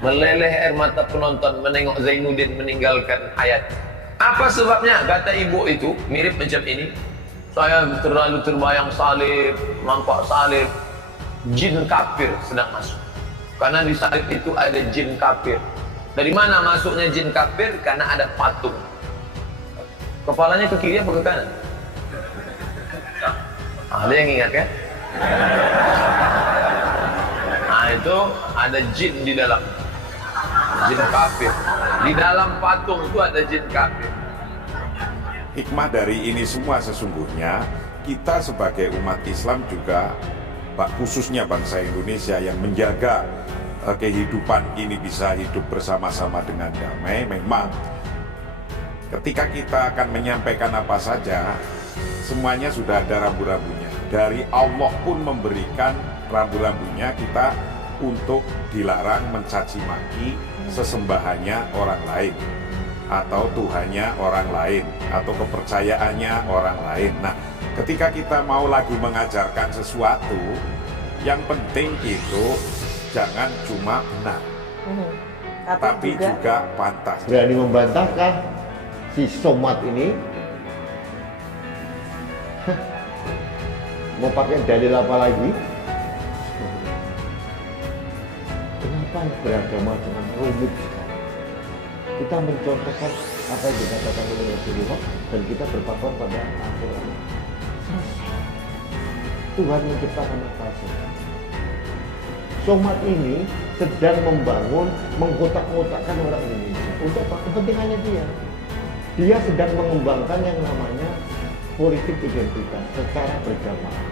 Meleleh air mata penonton menengok Zainuddin meninggalkan hayat. Apa sebabnya? Kata ibu itu mirip macam ini. Saya terlalu terbayang salib, nampak salib, jin kafir sedang masuk. Karena di salib itu ada jin kafir. Dari mana masuknya jin kafir? Karena ada patung. Kepalanya ke kiri apa ke kanan? Ada yang ingat kan? Nah itu ada jin di dalam. Jin kafir. Di dalam patung itu ada jin kafir. Hikmah dari ini semua sesungguhnya kita sebagai umat Islam juga, khususnya bangsa Indonesia yang menjaga kehidupan ini bisa hidup bersama-sama dengan damai. Memang ketika kita akan menyampaikan apa saja, semuanya sudah ada rambu-rambunya. Dari Allah pun memberikan rambu-rambunya kita untuk dilarang mencaci maki sesembahannya orang lain, atau Tuhannya orang lain, atau kepercayaannya orang lain. Nah, ketika kita mau lagi mengajarkan sesuatu, yang penting itu jangan cuma benar, tapi juga pantas. Berani membantahkah si Somad ini? Mau pakai dalil apa lagi? Kenapa beragama dengan rumit sekali? Kita mencontohkan apa yang dikatakan oleh Rasulullah dan kita berpatok pada Al-Quran. Tuhan menciptakan apa saja. Somad ini sedang membangun, mengkotak-kotakkan orang Indonesia untuk apa? Kepentingannya dia. Dia sedang mengembangkan yang namanya politik identitas secara berjamaah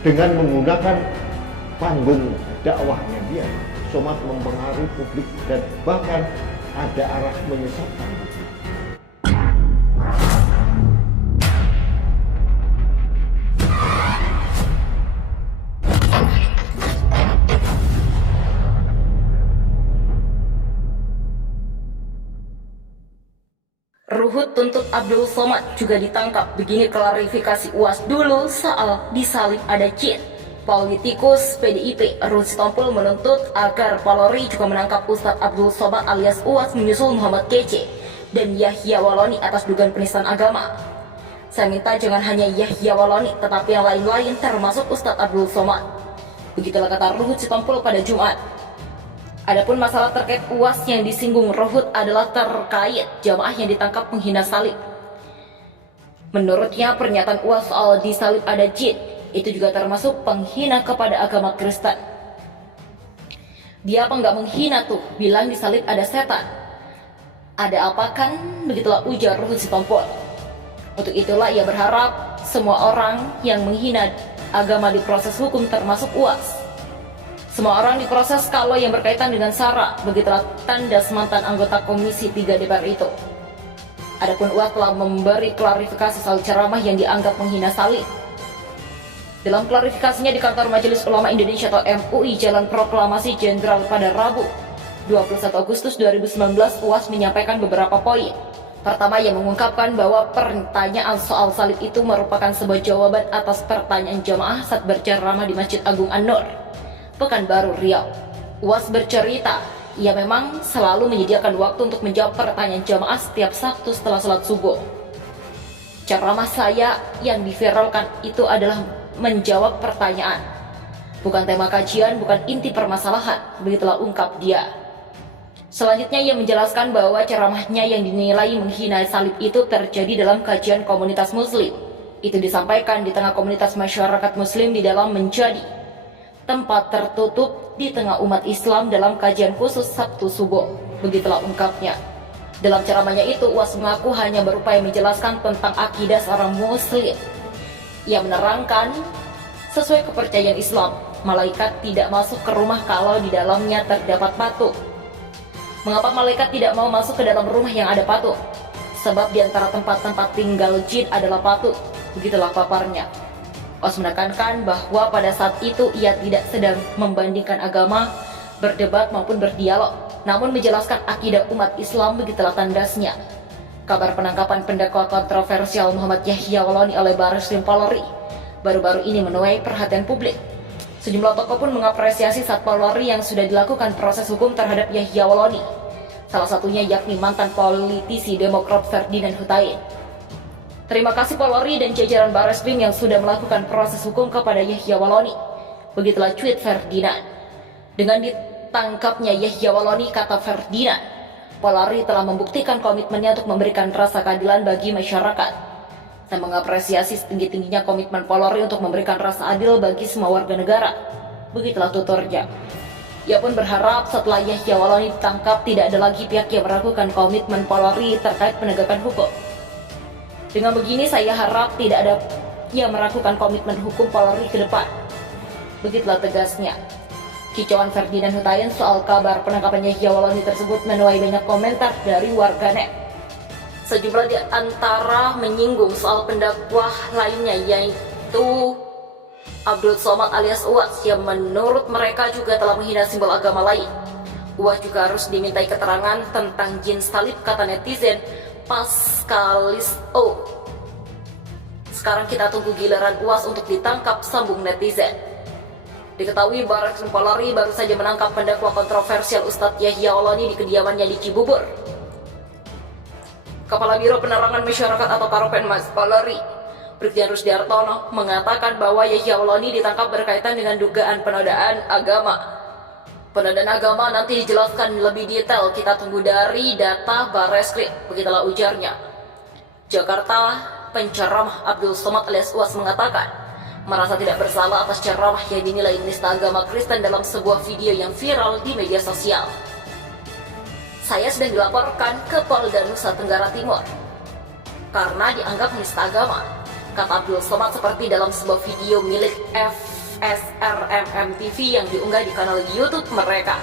dengan menggunakan panggung dakwahnya dia. Somad mempengaruhi publik dan bahkan ada arah menyesatkan. Ruhut tuntut Abdul Somad juga ditangkap. Begini klarifikasi UAS dulu soal disalib ada jin. Politikus PDIP Ruhut Sitompul menuntut agar Polri juga menangkap Ustadz Abdul Somad alias UAS menyusul Muhammad Kece dan Yahya Waloni atas dugaan penistaan agama. Saya minta jangan hanya Yahya Waloni tetapi yang lain-lain termasuk Ustadz Abdul Somad. Begitulah kata Ruhut Sitompul pada Jumat. Adapun masalah terkait UAS yang disinggung Ruhut adalah terkait jamaah yang ditangkap menghina salib. Menurutnya pernyataan UAS soal disalib ada jin itu juga termasuk penghina kepada agama Kristen. Dia apa nggak menghina tuh, bilang disalib ada setan. Ada apa kan? Begitulah ujar Ruhut Sitompul. Untuk itulah ia berharap semua orang yang menghina agama diproses hukum termasuk UAS. Semua orang diproses kalau yang berkaitan dengan SARA, begitulah tandas mantan anggota Komisi 3 DPR itu. Adapun UAS telah memberi klarifikasi soal ceramah yang dianggap menghina salib. Dalam klarifikasinya di kantor Majelis Ulama Indonesia atau MUI Jalan Proklamasi Jenderal pada Rabu 21 Agustus 2019, UAS menyampaikan beberapa poin. Pertama, ia mengungkapkan bahwa pertanyaan soal salib itu merupakan sebuah jawaban atas pertanyaan jamaah saat berceramah di Masjid Agung An-Nur, Pekanbaru, Riau. UAS bercerita, ia memang selalu menyediakan waktu untuk menjawab pertanyaan jamaah setiap Sabtu setelah sholat subuh. Ceramah saya yang diviralkan itu adalah menjawab pertanyaan, bukan tema kajian, bukan inti permasalahan, begitulah ungkap dia. Selanjutnya ia menjelaskan bahwa ceramahnya yang dinilai menghina salib itu terjadi dalam kajian komunitas muslim. Itu disampaikan di tengah komunitas masyarakat muslim di dalam menjadi tempat tertutup di tengah umat Islam dalam kajian khusus Sabtu subuh, begitulah ungkapnya. Dalam ceramahnya itu, UAS mengaku hanya berupaya menjelaskan tentang akidah seorang muslim. Ia menerangkan, sesuai kepercayaan Islam, malaikat tidak masuk ke rumah kalau di dalamnya terdapat patung. Mengapa malaikat tidak mau masuk ke dalam rumah yang ada patung? Sebab di antara tempat-tempat tinggal jin adalah patung, begitulah paparnya. UAS menekankan bahwa pada saat itu ia tidak sedang membandingkan agama, berdebat maupun berdialog, namun menjelaskan akidah umat Islam, begitulah tandasnya. Kabar penangkapan pendakwa kontroversial Muhammad Yahya Waloni oleh Bareskrim Polri baru-baru ini menuai perhatian publik. Sejumlah tokoh pun mengapresiasi Satpol Polri yang sudah dilakukan proses hukum terhadap Yahya Waloni. Salah satunya yakni mantan politisi Demokrat Ferdinand Hutaien. Terima kasih Polri dan jajaran Barreskrim yang sudah melakukan proses hukum kepada Yahya Waloni. Begitulah tweet Ferdinand. Dengan ditangkapnya Yahya Waloni, kata Ferdinand, Polri telah membuktikan komitmennya untuk memberikan rasa keadilan bagi masyarakat. Saya mengapresiasi setinggi-tingginya komitmen Polri untuk memberikan rasa adil bagi semua warga negara. Begitulah tuturnya. Ia pun berharap setelah Yahya Waloni ditangkap tidak ada lagi pihak yang meragukan komitmen Polri terkait penegakan hukum. Dengan begini saya harap tidak ada yang meragukan komitmen hukum Polri ke depan. Begitulah tegasnya. Kicauan Ferdinand Hutaien soal kabar penangkapan Yahya Waloni tersebut menuai banyak komentar dari warganet. Sejumlah di antara menyinggung soal pendakwah lainnya, yaitu Abdul Somad alias Uwas, yang menurut mereka juga telah menghina simbol agama lain. Uwas juga harus dimintai keterangan tentang jin salib, kata netizen Pascalis O. Sekarang kita tunggu giliran Uwas untuk ditangkap, sambung netizen. Diketahui Barreskrim Polri baru saja menangkap pendakwa kontroversial Ustadz Yahya Waloni di kediamannya di Cibubur. Kepala Biro Penerangan Masyarakat atau Karopenmas Polri, Brigjen Rusdiartono, mengatakan bahwa Yahya Waloni ditangkap berkaitan dengan dugaan penodaan agama. Penodaan agama nanti dijelaskan lebih detail, kita tunggu dari data Barreskrim, begitulah ujarnya. Jakarta, penceramah Abdul Somad alias Uwas mengatakan merasa tidak bersalah atas ceramah yang dinilai menista agama Kristen dalam sebuah video yang viral di media sosial. Saya sedang dilaporkan ke Polda Nusa Tenggara Timur karena dianggap menista agama, kata Abdul Somad seperti dalam sebuah video milik FSRMM TV yang diunggah di kanal YouTube mereka.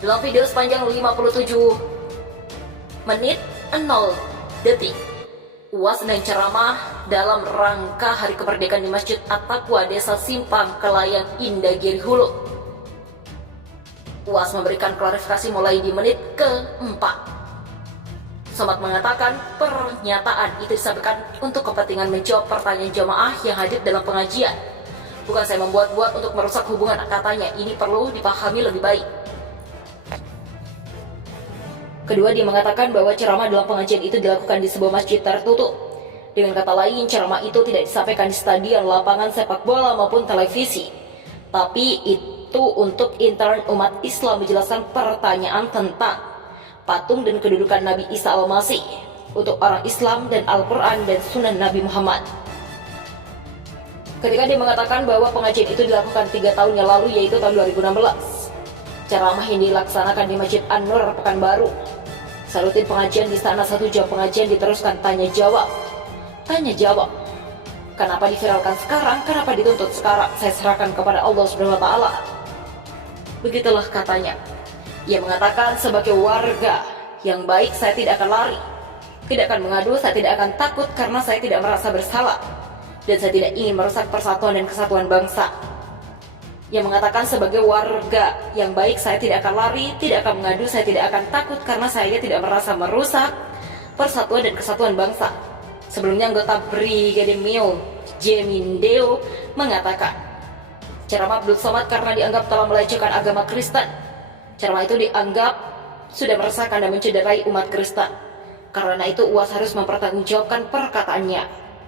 Dalam video sepanjang 57 menit 0 detik, Uwas sedang ceramah dalam rangka Hari Kemerdekaan di Masjid At-Taqwa, Desa Simpang, Kelayang, Indagiri Hulu. Uwas memberikan klarifikasi mulai di menit ke-4. Somad mengatakan pernyataan itu disampaikan untuk kepentingan menjawab pertanyaan jamaah yang hadir dalam pengajian. Bukan saya membuat-buat untuk merusak hubungan, katanya. Ini perlu dipahami lebih baik. Kedua, dia mengatakan bahwa ceramah dalam pengajian itu dilakukan di sebuah masjid tertutup. Dengan kata lain, ceramah itu tidak disampaikan di stadion, lapangan sepak bola maupun televisi, tapi itu untuk intern umat Islam menjelaskan pertanyaan tentang patung dan kedudukan Nabi Isa Al-Masih untuk orang Islam dan Al-Quran dan Sunan Nabi Muhammad. Ketika dia mengatakan bahwa pengajian itu dilakukan 3 tahun yang lalu, yaitu tahun 2016. Ceramah yang dilaksanakan di Masjid An-Nur, Pekanbaru. Salutin pengajian di sana, 1 jam pengajian diteruskan tanya jawab. Tanya jawab. Kenapa diviralkan sekarang? Kenapa dituntut sekarang? Saya serahkan kepada Allah Subhanahu wa taala. Begitulah katanya. Ia mengatakan sebagai warga yang baik saya tidak akan lari, tidak akan mengadu, saya tidak akan takut karena saya tidak merasa bersalah dan saya tidak ingin merusak persatuan dan kesatuan bangsa. Ia mengatakan sebagai warga yang baik saya tidak akan lari, tidak akan mengadu, saya tidak akan takut karena saya tidak merasa merusak persatuan dan kesatuan bangsa. Sebelumnya anggota Brigade Mio Jemindeo mengatakan ceramah Abdul Somad karena dianggap telah melecehkan agama Kristen. Ceramah itu dianggap sudah meresahkan dan mencederai umat Kristen. Karena itu Uwas harus mempertanggungjawabkan perkataannya.